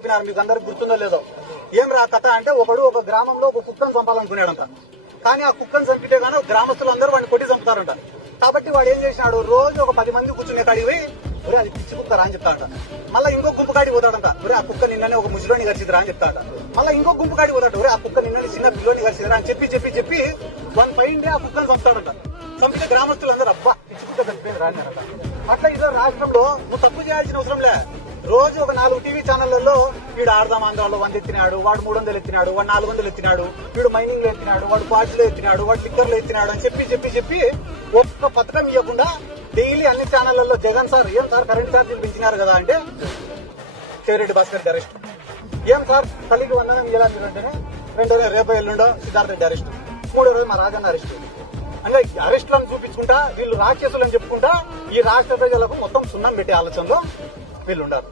చెప్పినారు, మీకు అందరికి గుర్తుందో లేదో. ఏం రా కథ అంటే, ఒక గ్రామంలో ఒక కుక్కను చంపాలనుకున్నాడంట. కానీ ఆ కుక్కను చంపితే గానీ గ్రామస్తులందరూ వాడిని కొట్టి చంపుతారంట. కాబట్టి వాడు ఏం చేసినాడు, రోజు ఒక 10 మంది కూర్చునే కాడికి పోయి ఒరే అది పిచ్చి కుక్కరా అని చెప్తాడంట. మళ్ళీ ఇంకో గుంపు కాడికి పోతాడంట, ఒరే ఆ కుక్క నిన్ననే ఒక ముసలోని గడిచిదిరా అని చెప్తాడంట. మళ్ళీ ఇంకో గుంపు కాడికి పోతాడు, ఒరే ఆ కుక్క నిన్ననే చిన్న పిల్లోని గడిచిదిరా అని చెప్పి వన్ పైండే ఆ కుక్కను చంపుతాడంట. చంపితే గ్రామస్తులందరూ అబ్బా పిచ్చి కుక్క చంపిపోయింది రాన్నారంట. అట్లా ఇదో రాష్ట్రంలో నువ్వు తప్పు చేయాల్సిన అవసరం లే. రోజు ఒక 4 టీవీ ఛానళ్లలో వీడు ఆడదాం ఆంధ్రాలో 100 ఎత్తినాడు, వాడు 300 ఎత్తినాడు, వాడు 400 ఎత్తినాడు, వీడు మైనింగ్ లో ఎత్తినాడు, వాడు పార్టీలో ఎత్తినాడు, వాడు లిక్కర్లో ఎత్తినాడు అని చెప్పి ఒక్క పథకం ఇవ్వకుండా డైలీ అన్ని ఛానళ్లలో జగన్ సార్ ఏం సార్ కరెంట్ ఛార్జీలు పెంచినారు కదా అంటే చెవిరెడ్డి భాస్కర్ రెడ్డి అరెస్ట్. ఏం సార్ తల్లికి వందనం ఇలా మీరు అంటేనే 2 రోజులు రేపు ఎల్లుండో సిద్ధార్థ రెడ్డి అరెస్ట్, 3వ రోజు మా రాజన్న అరెస్ట్. అంటే అరెస్టులను చూపించుకుంటా వీళ్ళు రాక్షసులని చెప్పుకుంటా ఈ రాష్ట్ర ప్రజలకు మొత్తం సున్నం పెట్టే ఆలోచనలో వీళ్ళు ఉన్నారు.